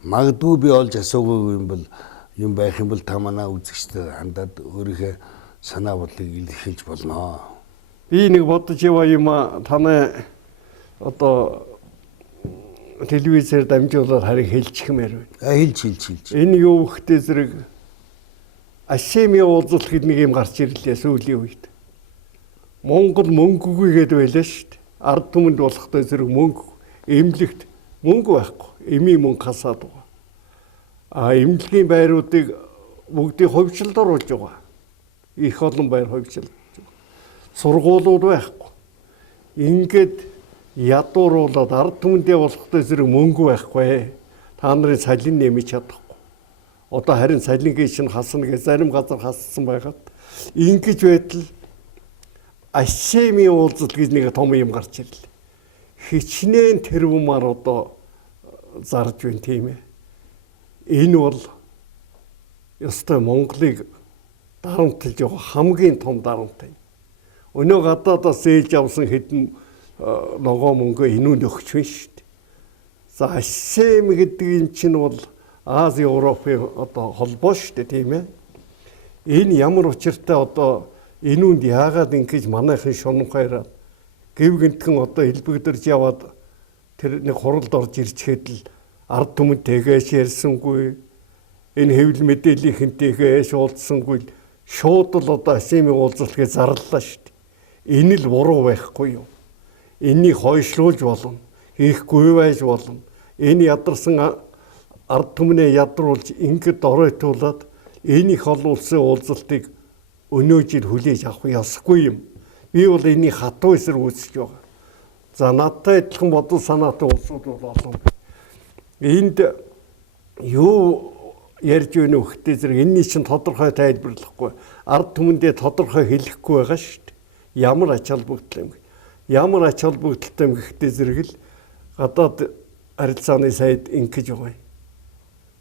Магадгүй би олж асуугүй юм бол юм байх юм бол та манай үзэгчдэд хандаад өөрийнхөө санаа бодлыг илэрхийлж болно. Би нэг бодож яваа юм танай одоо телевизээр дамжуулаад харин хэлчихмээр байна. Хэлж. Энэ юу гэхтэй зэрэг Ашемийн уулзалт гэдэг нэг юм гарч ирлээ сүүлийн үед. Монгол мөнгөгүй гэдэг байлаа шүү дээ. Ард түмэнд болохтой зэрэг мөнгө, эмнэлэгт мөнгө байхгүй. Эмийн мөнгө хасаад байгаа. Эмнэлгийн байруудыг бүгдийг хувьчилд оруулж байгаа. Их олон байр хувьчилд. Сургуулиуд байхгүй. Ингээд ядууруулаад ард түмэндээ болохтой зэрэг мөнгө байхгүй. Та нарын салин нэмэж чадахгүй. Одоо харин салингийн шин хасна гэж зарим газар хассан байгаад ингэж байтал Ашемийн уулзалт гэж нэг том юм гарч ирлээ. Хичнээн тэрвмаар одоо зарж байна тийм ээ. Энэ бол ёстой Монголыг дарамтлж явах хамгийн том дарамт. Өнөө гадаадаас ээлж авсан хэдэн ногоо мөнгө энүүнд өгч байна шүү дээ. За Ашем гэдэг юм чинь бол Ази Европын одоо холбоо шүү дээ тийм ээ. Энэ ямар учиртай одоо энүүнд яагаад ингэж манайхан шунхайраад гэв гинтгэн одоо элбэгдэрж яваад тэр нэг хуралд орж ирчихэд л ард түмэнтэйгээс ярьсангүй энэ хэвлэл мэдээллийнхэнтэйгээс уулзсангүй шууд л одоо Ашемийн уулзалт гэж зарлалаа шүү дээ. Энэ л буруу байхгүй юу? Энийг хойшлуулж болно. Хийхгүй байж болно. Энэ ядарсан ард түмнээ ядруулж ингээд оройтуулаад энийх олон улсын уулзалтыг өнөө жил хүлээж авах ёсгүй юм. Би бол энийг хатуу эсрэг үзэж байгаа. За надтай адилхан бодол санаатай улсууд бол олон. Энд юу ярьж өгнө өгөхтэй зэрэг энэний чинь тодорхой тайлбарлахгүй. Ард түмэндээ тодорхой хэлэхгүй байгаа шүү дээ. Ямар ач холбогдол юм. Ямар ач холбогдолтой юм гэхтэй зэрэг л гадаад харилцааны сайд ингэж байгаа юм.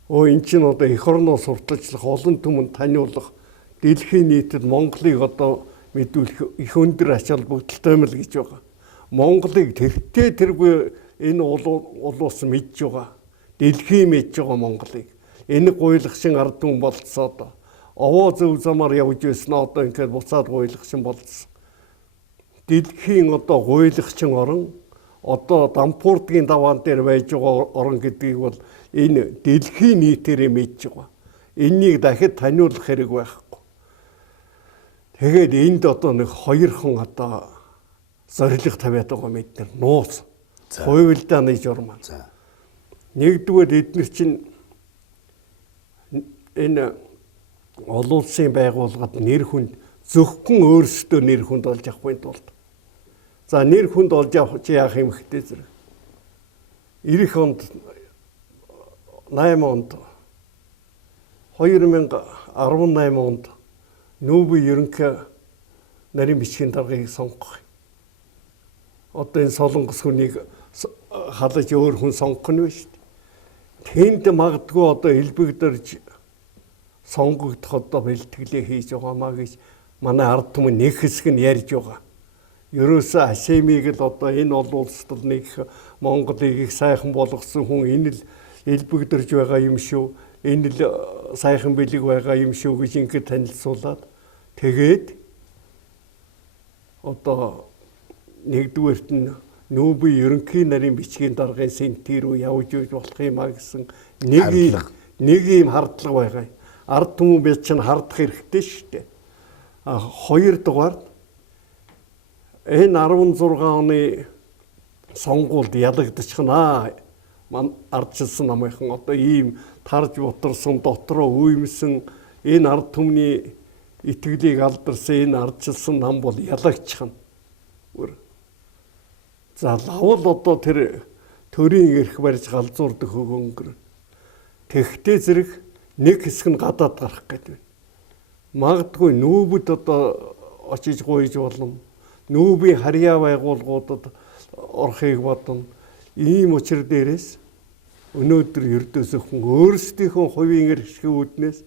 Эн чинь одоо эх орноо сурталчлах, олон түмэнд таниулах, дэлхийн нийтэд Монголыг одоо мэдүүлэх их өндөр ач холбогдолтой юм л гэж байгаа. Монголыг тэртээ тэргүй энэ улуус мэдж байгаа. Дэлхийн мэдж байгаа Монголыг. Энэ гуйлагшин ард түмэн болцоод овоо зөв замаар явж байсан одоо ингээд буцаад гуйлагшин болцсон. Дэлхийн одоо гуйлагчин орон одоо Дампуурдгийн даваан дээр байж байгаа орон гэдгийг бол энэ дэлхийн нийтээрээ мэдж байгаа. Энийг дахид таниулах хэрэг байхгүй. Тэгээд энд одоо нэг хоёр хон одоо зориг тавиад байгаа мэд нар нууц. Хуйлдааны журам. Нэгдүгээр эдгээр чинь энэ олон улсын байгууллагад нэр хүнд зөвхөн өөрсдөө нэр хүнд олж авахгүй тулд. За нэр хүнд олж авах чи яах юм хтэй зэрэг. 90 онд 8 онд 2018 онд Нүүбий ерөнхий нарийн бичгийн даргыг сонгох. Одоо энэ солонгос хүнийг халаж өөр хүн сонгох нь биш. Тэнд магадгүй одоо элбэгдэрж сонгогдох одоо бэлтгэлээ хийж байгаамаа гэж манай ард түмэн нэг хэсэг нь ярьж байгаа. Ерөөсөө Ашемийг л одоо энэ олон улсад нэг Монголыг их сайхан болгосон хүн энэ л элбэгдэрж байгаа юм шүү. Энэ л сайхан бэлэг байгаа юм шүү гэж ингээд танилцуулаад тэгээд одоо нэгдүгээрт нь Нүүбий ерөнхий нарийн бичгийн даргын сентер рүү явж үйж болох юм а гэсэн нэг юм хардлага байгаа. Ард түмэн бид чинь хардах хэрэгтэй шүү дээ. Хоёрдугаар энэ 16 оны сонгуульд ялагдчихнаа. Ардчилсан намынхан одоо ийм тарж бутарсан дотроо үймсэн энэ ард түмний итгэлийг алдарсан энэ ардчилсан нам бол ялагчхан. За лавл одоо тэр төрийн эрх барьж галзуурдаг хөгөнгөр. Тэгхтээ зэрэг нэг хэсэг нь гадаад гарах гэдэг. Магадгүй нүүбэд одоо очиж гуйж болно. Нүүбийн харьяа байгууллагуудад орохыг бодно. Ийм учир дээрээс өнөөдөр ердөөсөө өөрсдийнхөө хувийн эрхшгийн үүднээс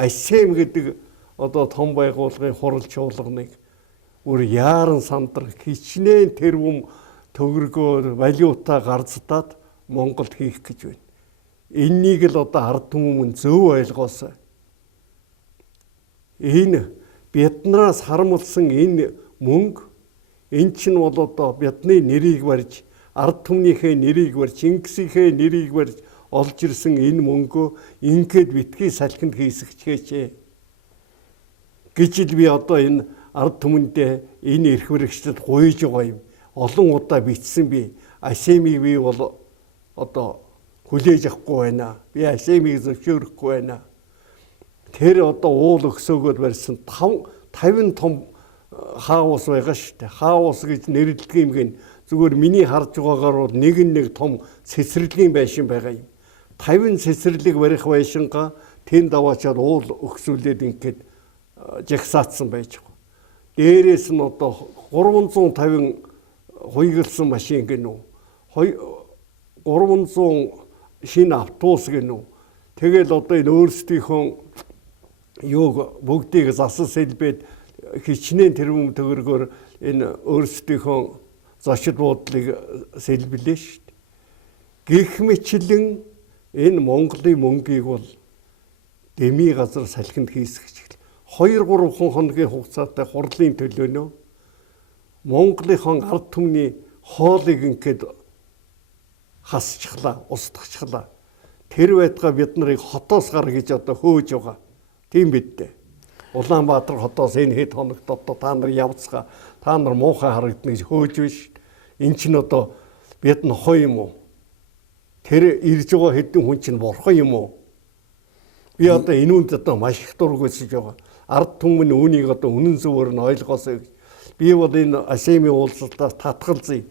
Ашем гэдэг одоо том байгууллагын хурал чуулганыг өөр яаран сандрах хичнээн тэрвэм төгрөгөөр валюта гарцдаад Монголд хийх гэж байна. энэнийг л одоо ард түмэн зөв ойлгоосоо. Энэ биднээс харамлсан энэ мөнгө энэ чинь бол одоо бидний нэрийг барьж, ард түмнийхээ нэрийг барьж, Чингисийнхээ нэрийг барьж олж ирсэн энэ мөнгөө ингээд битгий салхинд хийсгчгээч гэж л би одоо энэ ард түмэндээ энэ эрх баригчдад гуйж байгаа юм. Олон удаа бичсэн би. АСЕМ-ийг би бол одоо хүлээж авахгүй байна. Би АСЕМ-ийг зөвшөөрөхгүй байна. Тэр одоо уул өксөөгөөр барьсан 50 том хаус байгаа шүү дээ. Хаус гэж нэрлэдэг юм гин зүгээр миний харж байгаагаар бол нэг том цэцэрлэгийн байшин байгаа юм. 50 цэцэрлэг барих байшингаа тэнд аваачаад уул өксүүлээд ингээд жагсаацсан байж байгаа. Дээрээс нь одоо 350 хуйгалсан машин гэнэ үү. 300 шинэ автобус гэнэ үү. Тэгэл одоо энэ өөрсдийнхөө юуг бүгдийг засал сэлбээд хичнээн тэрбум төгрөгөөр энэ өөрсдийнхөө зочид буудлыг сэлбэлээ шүү дээ. Гэх мэтлэн энэ Монголын мөнгийг бол дэмий газар салхинд хийсгэж 2-3 хоногийн хугацаатай хурлын төлөөнөө Монголынхон ард түмний хоолыг ингээд хасчихлаа, устгахчлаа. Тэр байтугай бид нарыг хотоос гар гэж одоо хөөж байгаа. Тийм бид дээ. Улаанбаатар хотоос энэ хэд хоногт одоо та нар явцгаа, та нар муухай харагдана гэж хөөж биш. Эн чинь одоо бид нохой юм уу? Тэр ирж байгаа хэдэн хүн чинь бурхан юм уу? Би одоо энэ үнд одоо маш их дургүйсэж байгаа. Ард түмэн үүнийг одоо үнэн зөвөр нь ойлгоосоо гэж. Би бол энэ АСЕМ-ийн уулзалтаас татгалзъя.